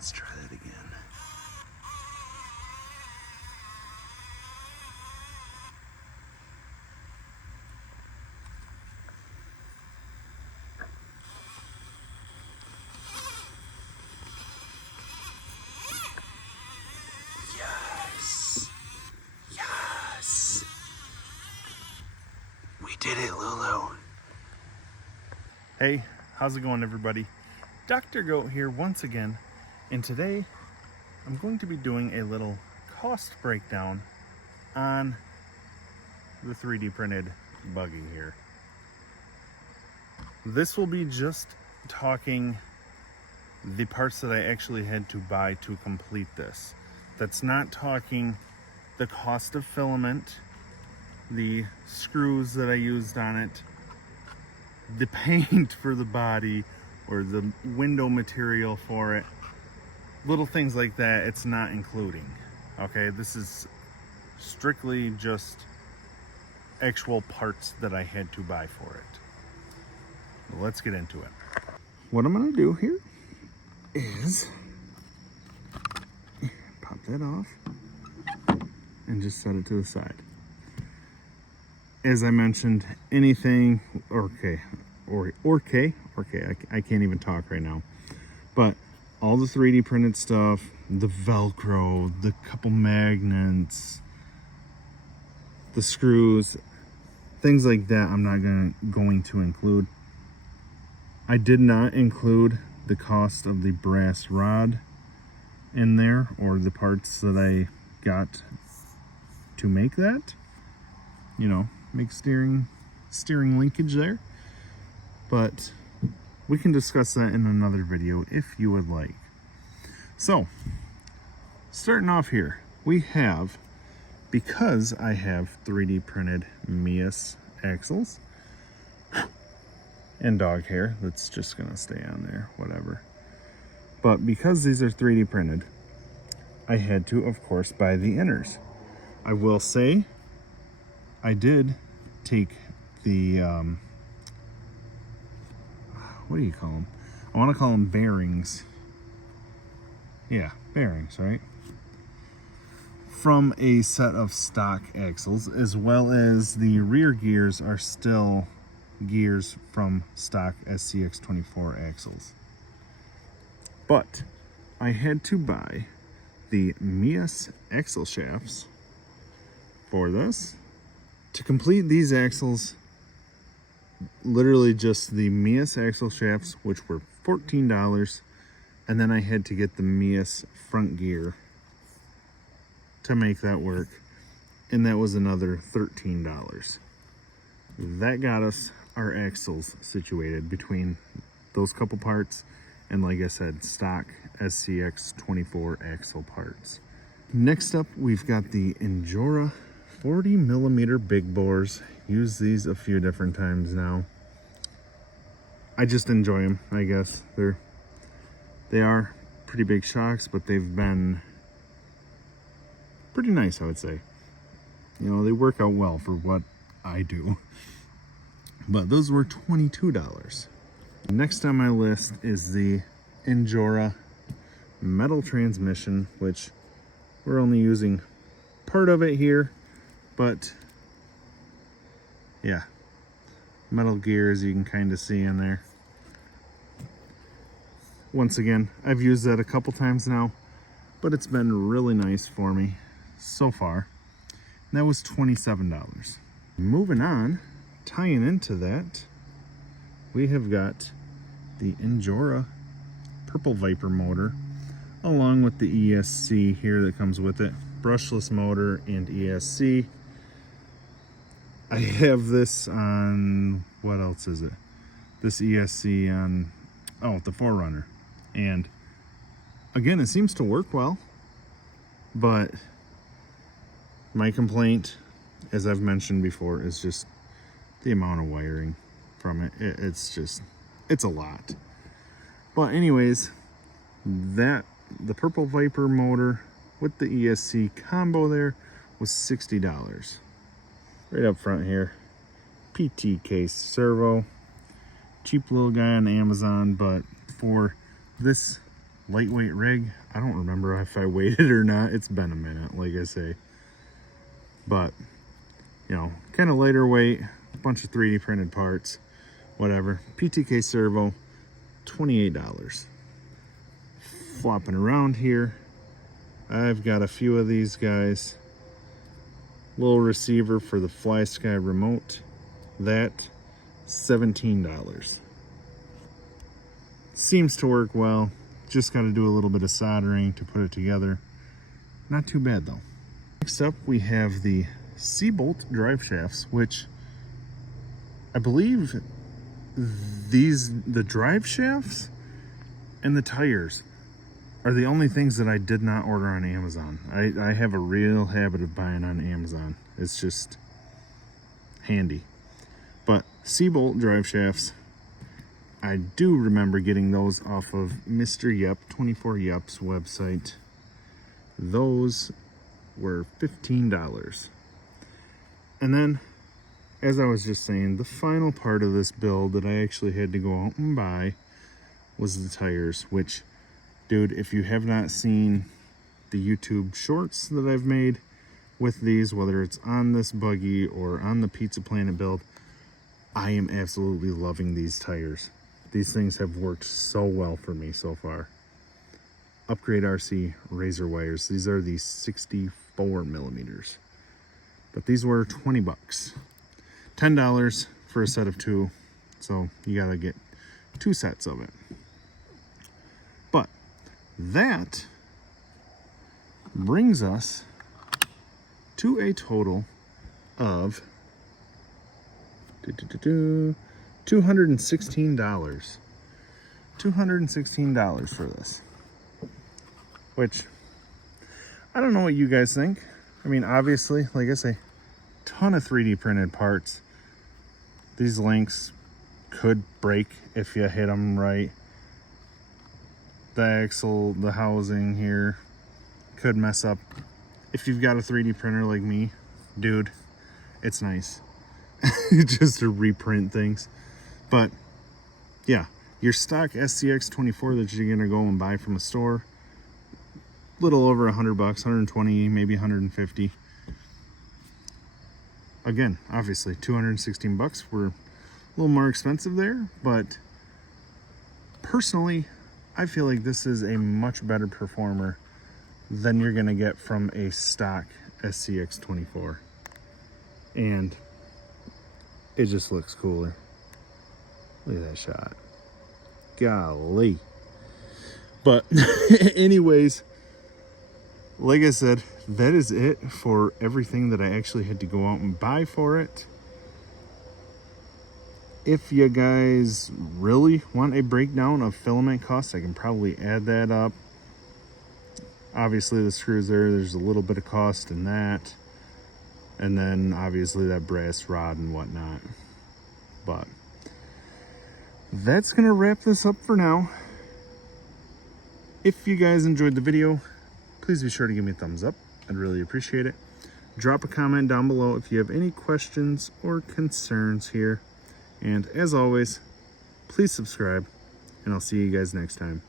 Let's try that again. Yes. Yes. We did it, Lulu. Hey, how's it going, everybody? Dr. Goat here once again, and today I'm going to be doing a little cost breakdown on the 3D printed buggy here. This will be just talking the parts that I actually had to buy to complete this. That's not talking the cost of filament, the screws that I used on it, the paint for the body, or the window material for it. Little things like that, it's not including. Okay, this is strictly just actual parts that I had to buy for it. Well, let's get into it. What I'm gonna do here is pop that off and just set it to the side. As I mentioned, anything, I can't even talk right now, but all the 3D printed stuff, the Velcro, the couple magnets, the screws, things like that, I'm not going to include. I did not include the cost of the brass rod in there, or the parts that I got to make that, you know, make steering linkage there. But we can discuss that in another video if you would like. So, starting off here, we have, because I have 3D printed Mias axles and dog hair, that's just gonna stay on there, whatever. But because these are 3D printed, I had to, of course, buy the inners. I will say, I did take the, what do you call them? I want to call them bearings. Yeah, bearings, right? From a set of stock axles, as well as the rear gears are still gears from stock SCX24 axles. But I had to buy the Mias axle shafts for this. To complete these axles, literally just the Mias axle shafts, which were $14, and then I had to get the Mias front gear to make that work, and that was another $13. That got us our axles situated between those couple parts, and like I said, stock SCX24 axle parts. Next up, we've got the Injora 40mm big bores. Used these a few different times now. I just enjoy them, I guess. They are pretty big shocks, but they've been pretty nice, I would say. You know, they work out well for what I do. But those were $22. Next on my list is the Injora metal transmission, which we're only using part of it here, but yeah, metal gears you can kind of see in there. Once again, I've used that a couple times now, but it's been really nice for me so far. And that was $27. Moving on, tying into that, we have got the Injora Purple Viper motor, along with the ESC here that comes with it. Brushless motor and ESC. I have this on, what else is it? This ESC on, oh, the 4Runner. And again, it seems to work well, but my complaint, as I've mentioned before, is just the amount of wiring from it. It's a lot. But anyways, the Purple Viper motor with the ESC combo there was $60. Right up front here, PT case servo. Cheap little guy on Amazon, but for this lightweight rig. I don't remember if I weighed it or not. It's been a minute, like I say. But, you know, kind of lighter weight, a bunch of 3D printed parts, whatever. PTK servo, $28. Flopping around here, I've got a few of these guys. Little receiver for the FlySky remote, that $17. Seems to work well. Just got to do a little bit of soldering to put it together. Not too bad though. Next up we have the C-bolt drive shafts, which I believe the drive shafts and the tires are the only things that I did not order on Amazon. I have a real habit of buying on Amazon. It's just handy. But C-bolt drive shafts, I do remember getting those off of Mr. Yep, 24 Yep's website. Those were $15. And then, as I was just saying, the final part of this build that I actually had to go out and buy was the tires, which, dude, if you have not seen the YouTube shorts that I've made with these, whether it's on this buggy or on the Pizza Planet build, I am absolutely loving these tires. These things have worked so well for me so far. Upgrade RC razor wires. These are the 64 millimeters. But these were 20 bucks. $10 for a set of two. So you gotta get 2 sets of it. But that brings us to a total of $216. $216 for this. Which, I don't know what you guys think. I mean, obviously, like I say, ton of 3D printed parts. These links could break if you hit them right. The axle, the housing here could mess up. If you've got a 3D printer like me, dude, it's nice. Just to reprint things. But yeah, your stock SCX24 that you're gonna go and buy from a store, little over 100 bucks, 120, maybe 150. Again, obviously 216 bucks. We're a little more expensive there, but personally, I feel like this is a much better performer than you're gonna get from a stock SCX24. And it just looks cooler. Look at that shot. Golly. But anyways, like I said, that is it for everything that I actually had to go out and buy for it. If you guys really want a breakdown of filament costs, I can probably add that up. Obviously the screws there's a little bit of cost in that. And then obviously that brass rod and whatnot. But that's gonna wrap this up for now. If you guys enjoyed the video, please be sure to give me a thumbs up. I'd really appreciate it. Drop a comment down below if you have any questions or concerns here. And as always, please subscribe, and I'll see you guys next time.